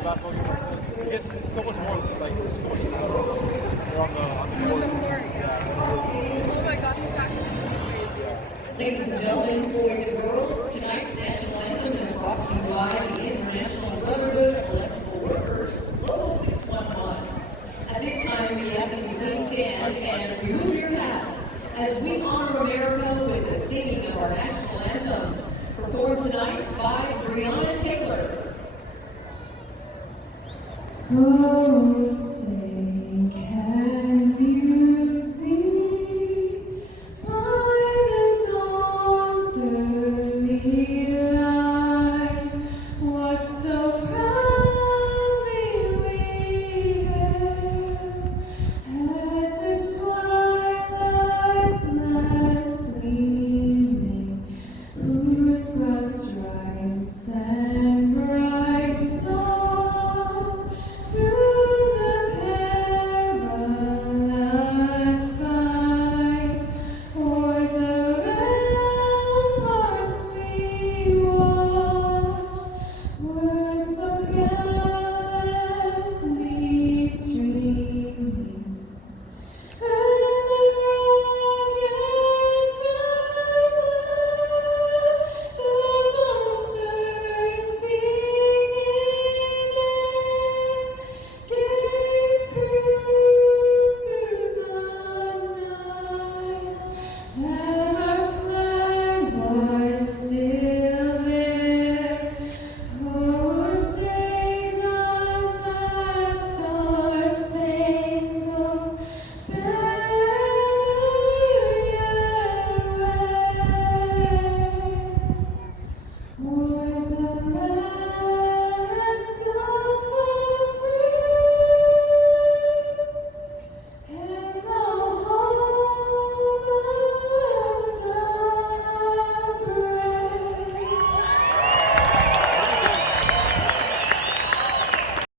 professional basketball game. You get so much more, like, so much more on the court. Oh my gosh, it's actually Ladies and gentlemen, boys and girls, tonight's national anthem is brought to you by the International Brotherhood of Electrical Workers, Local 611. At this time, we ask that you please stand and remove your hats as we honor America with the singing of our national anthem, performed tonight by Breonna Taylor. Oh, say, can you see by the dawn's early light what so proudly we hailed at the twilight's last gleaming, whose broad stripes and bright stars through the perilous fight o'er the ramparts we watched were so